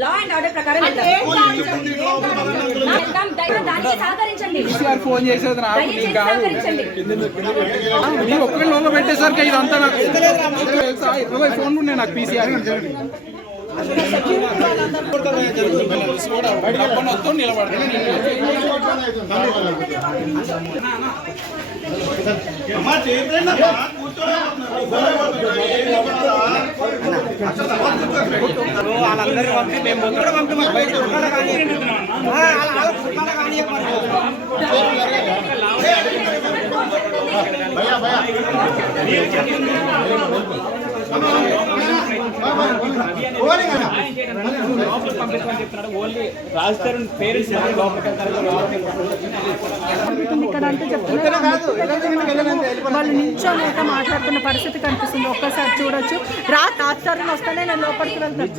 Law and order ప్రకారం phone చేసేది ఒక్కరి లోపల పెట్టేసరికి ఇదంతా నాకు 20 ఫోన్లు ఉన్నాయి నాకు పీసీఆర్ వాళ్ళందరూ పంపి మేము కూడా వాళ్ళు నిల్చోలేక మాట్లాడుతున్న పరిస్థితి కనిపిస్తుంది. ఒక్కసారి చూడొచ్చు. రాత్రి వస్తేనే నేను లోపలికి వెళ్తాను.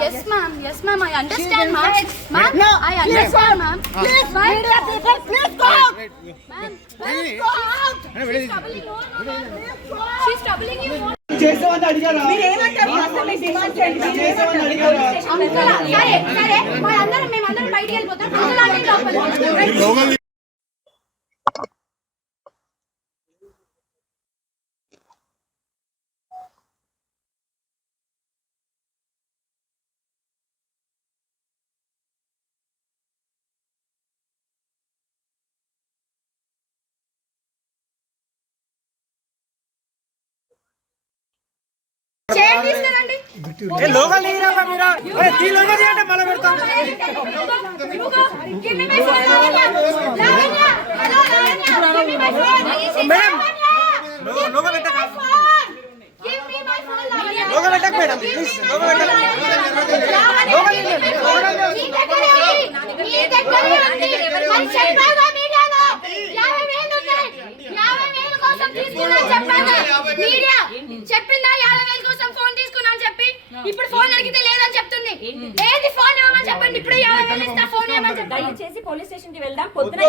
Yes, ma'am. I understand, ma'am. Ma'am, I understand, ma'am. Please, media people, please go out. Ma'am, please go out. She's troubling you. చేసేవాళ్ళు అడిగారా? మీరు ఏమంటారు? అసలు డిమాండ్ చేయండి. మీరు ఏమంటారు? సరే మేమందరం బయటికి వెళ్ళిపోతాం. లోపల లోకల్ మళ్ళీ పెడతాం. చెప్పిందా 50,000 కోసం ఫోన్ తీసుకున్నాను చెప్పి ఇప్పుడు ఫోన్ అడిగితే లేదని చెప్తుంది. ఏది ఫోన్ ఇవ్వమని చెప్పండి. ఇప్పుడు 50,000 ఇస్తా ఫోన్ ఇవ్వమని చెప్పండి. దయచేసి పోలీస్ స్టేషన్ కి వెళ్దాం. పొద్దున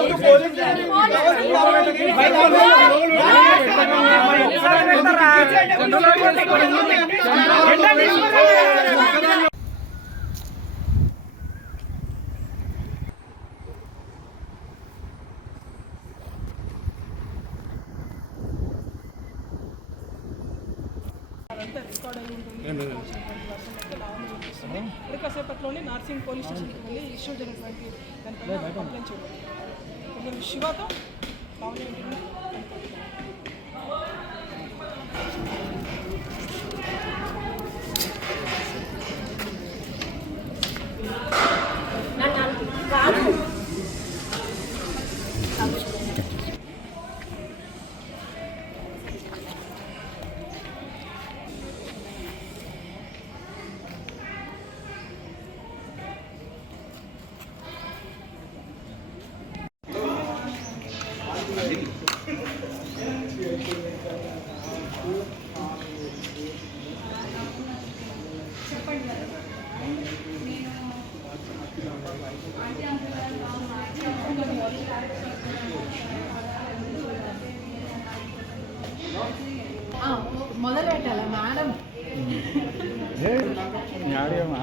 కాసేపట్లోనే నార్సింగ్ పోలీస్ స్టేషన్కి వెళ్ళి ఇష్యూ జరిగినటువంటి దానిపైన కంప్లైంట్ చేయాలి. శివతో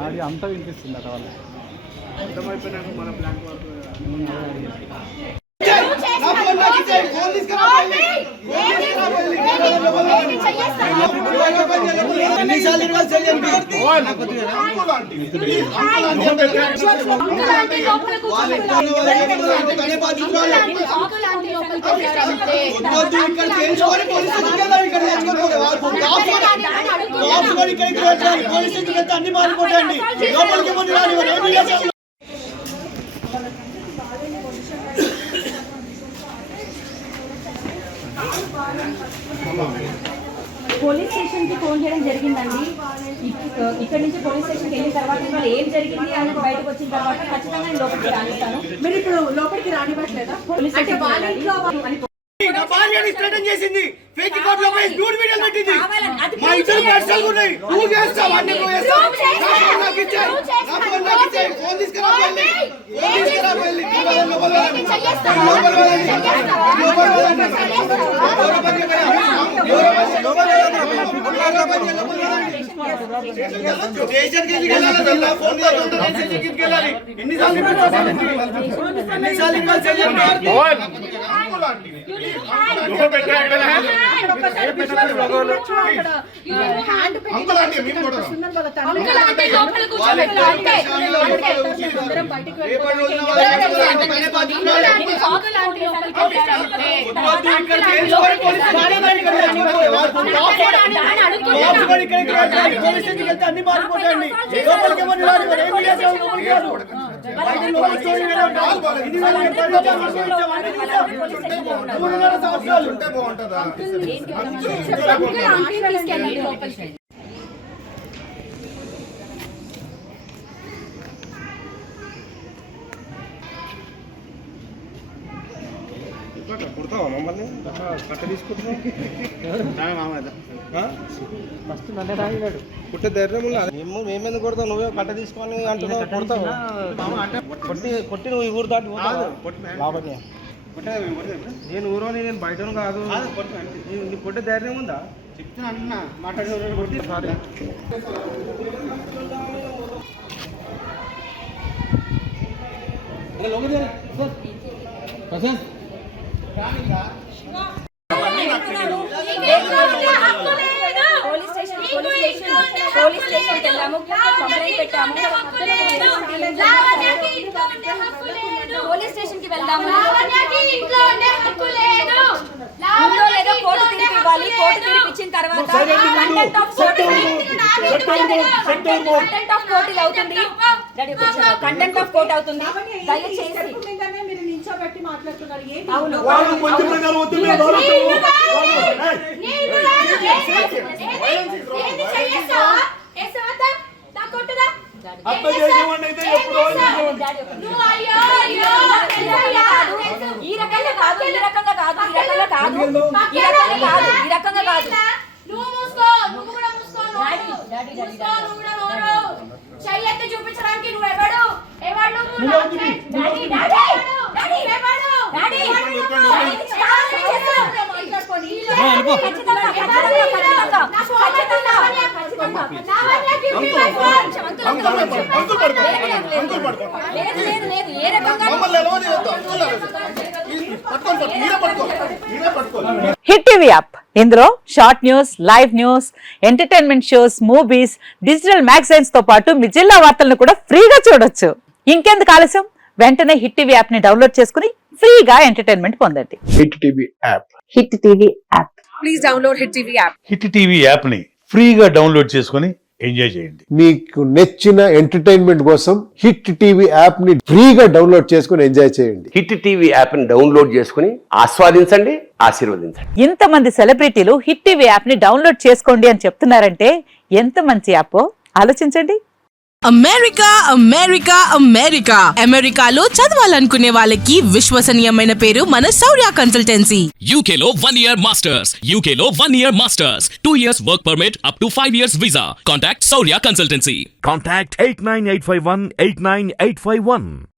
ఆడి అంతా వినిపిస్తుంది అట వాళ్ళు అర్థమైపోయినాక మన ప్లాన్ అన్ని మారిపోతాయండి లోపలికి పోలీస్ స్టేషన్కి ఫోన్ చేయడం జరిగిందండి. ఇక్కడ నుంచి పోలీస్ స్టేషన్కి వెళ్ళిన తర్వాత ఇవాళ ఏం జరిగింది అని బయటకు వచ్చిన తర్వాత ఖచ్చితంగా నేను లోపలికి రానిస్తాను. మీరు ఇప్పుడు లోపలికి రానివ్వట్లేదా? పోలీస్ స్టేషన్ నా భార్యని థ్రెటన్ చేసింది, ఫేక్ అకౌంట్ లో పోయి న్యూడ్ వీడియోలు పెట్టింది. మా ఇద్దరు పర్సనల్ ఉన్నాయి. నువ్వు చేస్తావు అన్ని నువ్వు చేస్తావు. నాకు ఇచ్చేయ్, ఫోన్ తీసుకురా వెళ్ళి, ఫోన్ తీసుకురా వెళ్ళి. స్టేషన్కి వెళ్ళాలి, ఫోన్ స్టేషన్కి వెళ్ళాలి. ఎన్నిసార్లు అన్ని మారిపోతాయండి. కుడతావా మమ్మల్ని కట్ట తీసుకుంటున్నావు ఫస్ట్ నన్ను రాగినాడు పుట్టే ధైర్యం మేమెందుకు కొడతావు? నువ్వే కట్ట తీసుకొని అంటున్నావు కొడతావు కొట్టి నువ్వు ఈ ఊరు దాటి కాబట్టి నేను ఊరోని నేను బయటను కాదు నీకు కొట్టే ధైర్యం ఉందా? చెప్తున్నా అంటున్నా మాట్లాడే కొట్టి సారీ పోలీస్ స్టేషన్కి వెళ్ళాము, కంప్లైంట్ పెట్టాము. పోలీస్ స్టేషన్కి వెళ్దాము. ఉందో లేదో కోర్టు తీర్పు ఇవ్వాలి. కోర్టు తీర్పు ఇచ్చిన తర్వాత కంటెంట్ ఆఫ్ కోర్టు అవుతుంది. కంటెంట్ ఆఫ్ కోర్టు అవుతుంది. దయచేసి అవును ఈ రకంగా కాదు, ఈ రకంగా కాదు, ఈ రకంగా కాదు, ఈ రకంగా కాదు, ఈ రకంగా కాదు. చూపించడానికి నువ్వు ఎవడు హిట్ టీవీ యాప్ ఇందులో short news, live news, entertainment shows, movies, digital magazines తో పాటు మీ జిల్లా వార్తలను కూడా ఫ్రీగా చూడొచ్చు. ఇంకెందుకు ఆలస్యం? వెంటనే హిట్ టీవీ యాప్ ని డౌన్లోడ్ చేసుకుని ఫ్రీగా ఎంటర్టైన్మెంట్ పొందండి. Hit TV app. Hit TV app. Please download hit TV app. Hit TV app ని ఫ్రీగా డౌన్లోడ్ చేసుకుని ఎంజాయ్ చేయండి. మీకు నచ్చిన ఎంటర్టైన్మెంట్ కోసం హిట్ టీవీ యాప్ ని ఫ్రీగా డౌన్లోడ్ చేసుకుని ఎంజాయ్ చేయండి. హిట్ టీవీ యాప్ ని డౌన్లోడ్ చేసుకుని ఆస్వాదించండి, ఆశీర్వదించండి. ఇంతమంది సెలబ్రిటీలు హిట్ టీవీ యాప్ ని డౌన్లోడ్ చేసుకోండి అని చెప్తున్నారంటే ఎంత మంచి యాప్ ఆలోచించండి. అమెరికా అమెరికా అమెరికా అమెరికాలో చదవాలనుకునే వాళ్ళకి విశ్వసనీయమైన పేరు మన శౌర్య కన్సల్టెన్సీ. UK లో 1 year masters, UK లో 1 year masters, 2 years work permit up to 5 years visa. Contact Saurya Consultancy. Contact 89851 89851.